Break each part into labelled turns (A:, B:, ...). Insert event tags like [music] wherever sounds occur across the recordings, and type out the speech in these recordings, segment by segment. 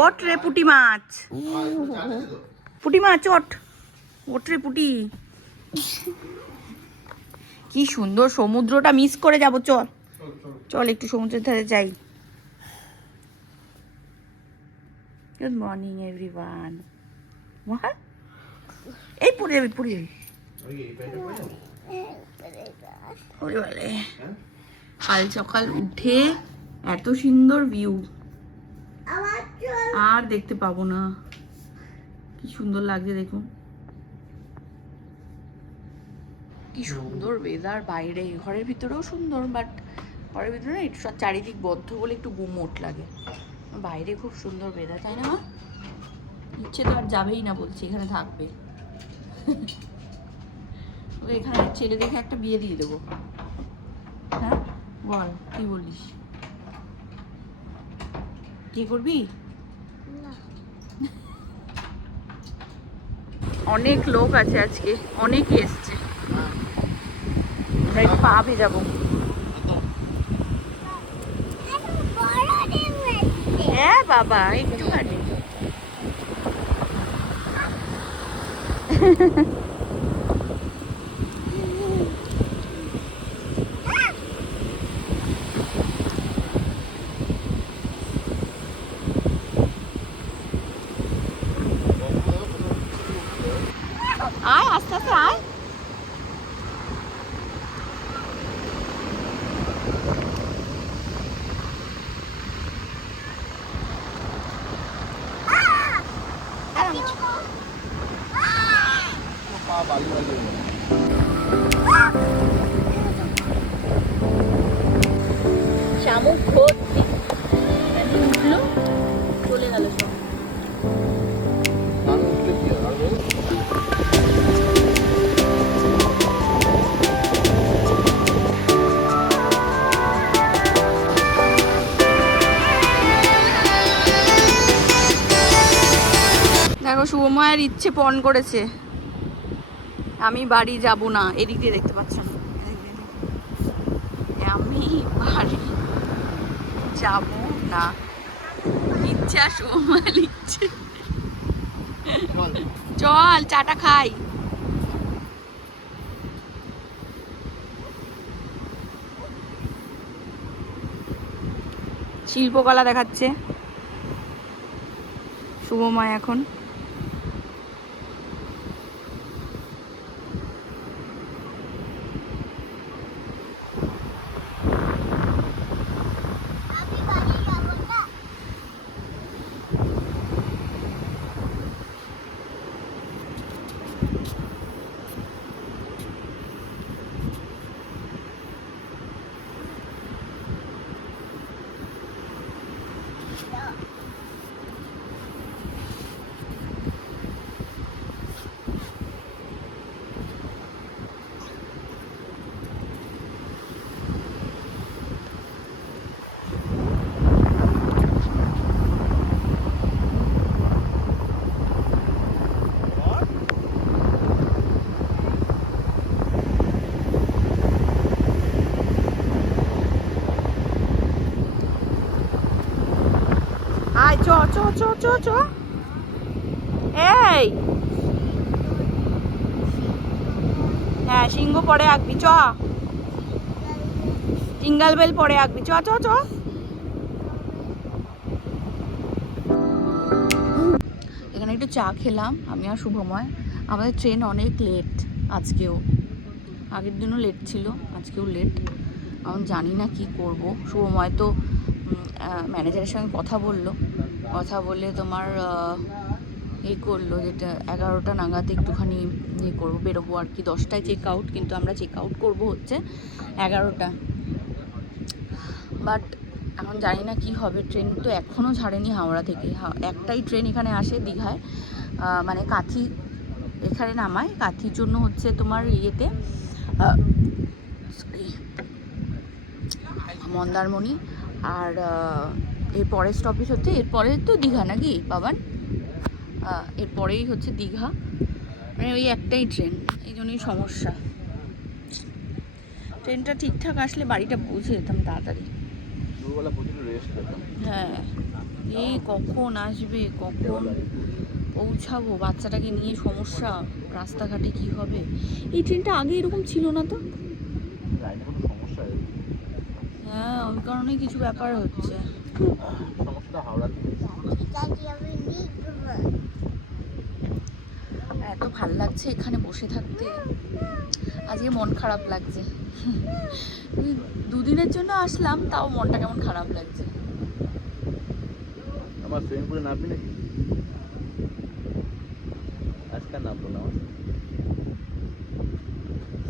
A: ওট রে পুটি মাছ। পুটি মাছ, ওট। ওট রে পুটি। কি সুন্দর সমুদ্রটা মিস করে যাব, চল। চল একটু সমুদ্রের ধারে যাই। গুড মর্নিং এভরিওয়ান এই পড়ে যাবি পড়ে যাবি। বালে। কাল সকাল উঠে এত সুন্দর ভিউ আর দেখতে পাবো না। কি সুন্দর লাগছে দেখুন। কি সুন্দর ওয়েদার বাইরে, ঘরের ভিতরেও সুন্দর বাট ঘরের ভিতরে না একটু চারিদিক বদ্ধ বলে একটু গুমোট লাগে। বাইরে খুব সুন্দর ওয়েদার তাই না ইচ্ছে তো আর যাবেই না বলছি, এখানে থাকবে। ওকে, এখানে ছেলে দেখে একটা বিয়ে দিয়ে দেবো। হ্যাঁ? বল, কি বলিস? কি করবি? অনেক লোক আছে আজকে অনেকে এসছে। পা ভেজাবো। হ্যাঁ বাবা একটুখানি আয় আস্তে আস্তে আয়। শামুক ভর্তি শুভময়ের ইচ্ছে পণ করেছে। আমি বাড়ি যাব না, এদিক দিয়ে দেখতে পাচ্ছেন। আমি বাড়ি যাব না। ইচ্ছা শুভময়ের ইচ্ছে। চল, চাটা খাই। শিল্পকলা দেখাচ্ছে। শুভময় এখন আয় চ চ চ। এই। হ্যাঁ সিংহ পরে আঁকবি, চ। জিঙ্গাল বেল পরে আঁকবি, চ চ চ। এখানে একটু চা খেলাম, আমি আর শুভময়। আমাদের ট্রেন অনেক লেট আজকেও। আগের দিনও লেট ছিল, আজকেও লেট এখন জানি না কি করব। শুভময় তো ম্যানেজারের সঙ্গে কথা বলল। কথা বলে তোমার এই করল যেটা এগারোটা নাগাদ একটুখানি ইয়ে করব বেরোবো আর কি। দশটায় চেক আউট কিন্তু আমরা চেক আউট করব হচ্ছে এগারোটা। বাট এখন জানি না কি হবে ট্রেন তো এখনও ছাড়েনি হাওড়া থেকে। একটাই ট্রেন এখানে আসে দীঘায় মানে কাঁথি এখানে নামায়। কাথির জন্য হচ্ছে তোমার ইয়েতে sorry, মন্দারমণি আর এর পরের স্টপেজ হচ্ছে এরপরে তো দীঘা নাকি বাবান? এরপরেই হচ্ছে দীঘা। মানে ওই একটাই ট্রেন এই জন্যই সমস্যা। ট্রেনটা ঠিকঠাক আসলে বাড়িটা পৌঁছে যেতাম তাড়াতাড়ি। হ্যাঁ। এই কখন আসবে কখন পৌঁছাবো বাচ্চাটাকে নিয়ে সমস্যা রাস্তাঘাটে কি হবে? এই ট্রেনটা আগে এরকম ছিল না তো
B: লাইনে কোনো সমস্যা নেই
A: হ্যাঁ ওই কারণেই কিছু ব্যাপার হচ্ছে। এত ভালো লাগছে এখানে বসে থাকতে। আজকে মন খারাপ লাগছে। দুদিনের জন্য আসলাম, তাও মনটা কেমন খারাপ লাগছে।
B: আমার সুইমিং পুলে নামবি নাকি? আজকে নামবো না।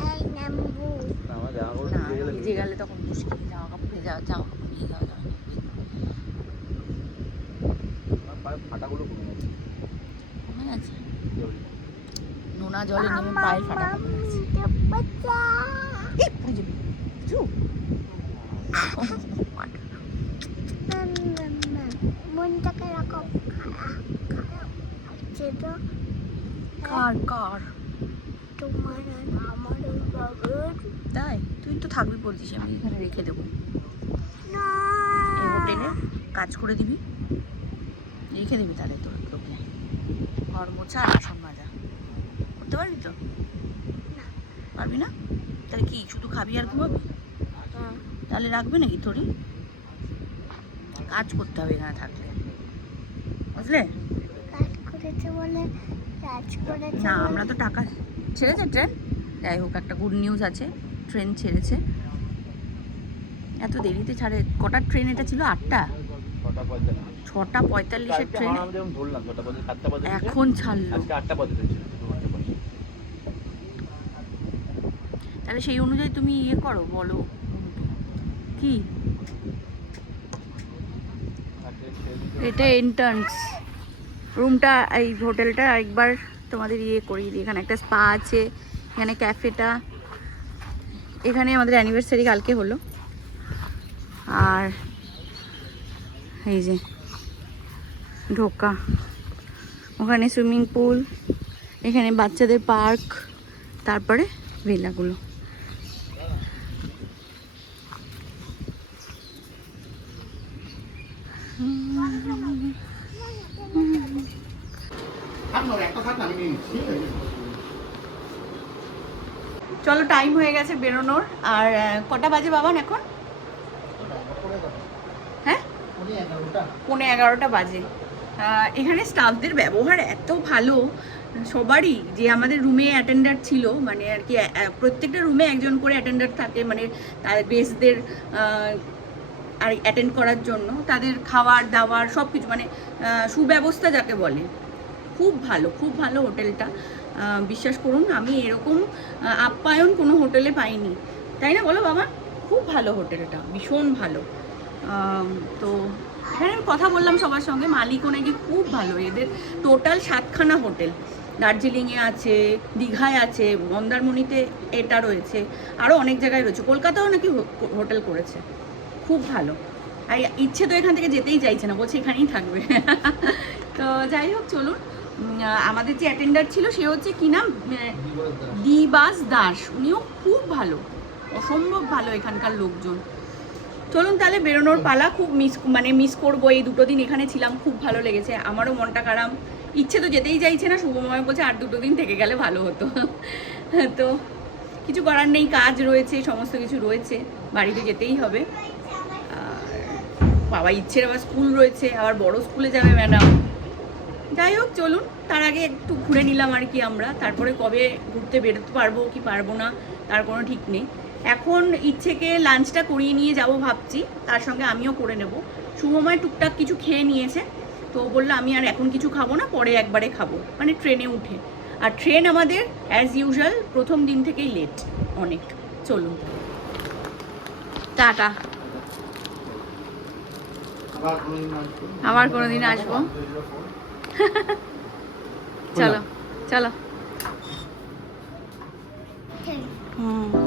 B: না ভিজে গেলে
A: তখন মুশকিল জামা কাপড় ভেজা জামা কাপড় নিয়ে যাওয়া যাবে।
B: ফাটাগুলো বলি?
A: নোনা জলে নেমে পায়ে ফাটা এই পড়ে যাবি চু
C: মনটা কীরকম খারাপ খারাপ হচ্ছে তো
A: কার কার
C: তোমার বাবুর
A: তাই? তুই তো থাকবি বলছিস আমি রেখে দেবো। হোটেলে কাজ করে দিবি। রেখে দিবি তাহলে তোর তোকে ঘর মোছা আর বাসন মাজা। করতে পারবি তো? পারবি না? তাহলে কি শুধু খাবি আর ঘুমাবি?
C: হ্যাঁ,
A: তাহলে রাখবে নাকি তোরই? কাজ করতে হবে এখানে থাকলে। বুঝলে?
C: কাজ করেছে বলে কাজ করেছে
A: না আমরা তো টাকা ছেড়েছে ট্রেন। যাই হোক একটা গুড নিউজ আছে ট্রেন ছেড়েছে। এত দেরিতে ছাড়ে কটার ট্রেন এটা ছিল আটটা।
B: ছটা পঁয়তাল্লিশ।
A: পঁয়তাল্লিশের ট্রেন এখন ছাড়লো। তাহলে সেই অনুযায়ী তুমি ইয়ে করো বলো। কি? এটা এন্ট্রান্স রুমটা এই হোটেলটা একবার তোমাদের ইয়ে করিয়ে দিই। এখানে একটা স্পা আছে এখানে ক্যাফেটা। এখানে আমাদের অ্যানিভার্সারি কালকে হলো। আর এই যে ঢোকা। ওখানে সুইমিং পুল এখানে বাচ্চাদের পার্ক তারপরে ভিলাগুলো চলো টাইম হয়ে গেছে বেরোনোর। আর কটা বাজে বাবান এখন? হ্যাঁ? পৌনে এগারোটা বাজে। এখানে স্টাফদের ব্যবহার এত ভালো, সবারই, যে আমাদের রুমে অ্যাটেন্ডার ছিল মানে আর কি প্রত্যেকটা রুমে একজন করে অ্যাটেন্ডার থাকে মানে তার গেস্টদের আর অ্যাটেন্ড করার জন্য, তাদের খাবার দাবার সব কিছু মানে সুব্যবস্থা যাকে বলে। খুব ভালো খুব ভালো হোটেলটা বিশ্বাস করুন, আমি এরকম আপ্যায়ন কোনো হোটেলে পাইনি। তাই না? বলো বাবা, খুব ভালো হোটেলটা ভীষণ ভালো। তো এখানে আমি কথা বললাম সবার সঙ্গে, মালিকও নাকি খুব ভালো, এদের টোটাল সাতখানা হোটেল। দার্জিলিংয়ে আছে, দীঘায় আছে, মন্দারমণিতে এটা রয়েছে আরও অনেক জায়গায় রয়েছে। কলকাতাও নাকি হোটেল করেছে, খুব ভালো। আর ইচ্ছে তো এখান থেকে যেতেই চাইছে না, বলছে এখানেই থাকবে। [laughs] তো যাই হোক, চলুন। আমাদের যে অ্যাটেন্ডার ছিল, সে হচ্ছে কি নাম? দিবাস দাস। উনিও খুব ভালো। অসম্ভব ভালো এখানকার লোকজন। চলুন তাহলে বেরোনোর পালা। খুব মিস মানে মিস করব। এই দুটো দিন এখানে ছিলাম, খুব ভালো লেগেছে। আমারও মনটা খারাপ। ইচ্ছে তো যেতেই চাইছে না। শুভময় বলছে, আর দুটো দিন থেকে গেলে ভালো হতো। [laughs] তো কিছু করার নেই, কাজ রয়েছে, সমস্ত কিছু রয়েছে। বাড়িতে যেতেই হবে। বাবা ইচ্ছের আবার স্কুল রয়েছে। আবার বড় স্কুলে যাবে, ম্যাডাম। যাই হোক চলুন তার আগে একটু ঘুরে নিলাম আর কি আমরা। তারপরে কবে ঘুরতে বেরোতে পারব কি পারব না তার কোনো ঠিক নেই। এখন ইচ্ছেকে লাঞ্চটা করিয়ে নিয়ে যাব ভাবছি তার সঙ্গে আমিও করে নেব। শুভময় টুকটাক কিছু খেয়ে নিয়েছে তো বলল আমি আর এখন কিছু খাব না পরে একবারে খাব। মানে ট্রেনে উঠে। আর ট্রেন আমাদের অ্যাজ ইউজুয়াল প্রথম দিন থেকেই লেট অনেক। চলুন। টাটা। আবার কোনোদিন আসব। চলো চলো হুম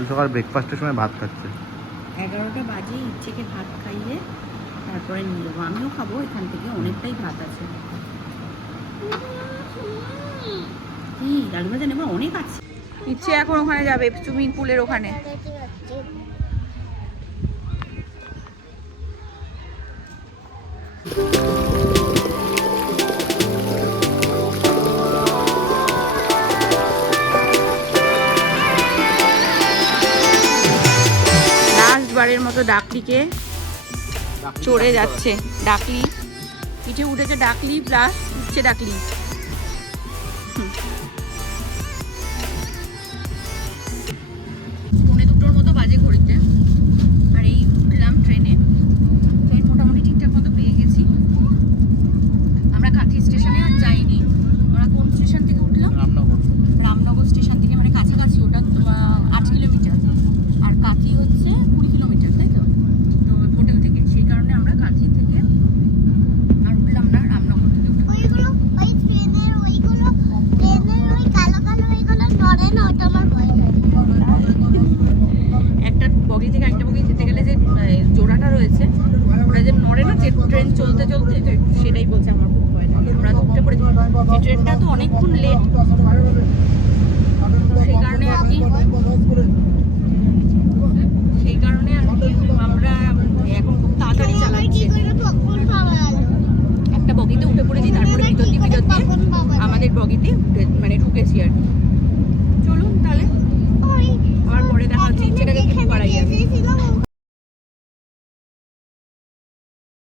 D: সকাল সকাল ব্রেকফাস্টের সময় ভাত খাচ্ছে।
A: এগারোটা বাজে ইচ্ছেকে ভাত খাইয়ে তারপরে নিয়ে যাব। আমিও খাব এখান থেকে অনেকটাই ভাত আছে। কি লালু ভাজা নেব অনেক আছে। ইচ্ছে এখন ওখানে যাবে সুইমিং পুলের ওখানে। তো ডাকলিকে চড়ে যাচ্ছে। ডাকলি। পিঠে উঠেছে ডাকলি প্লাস উঠছে ডাকলি।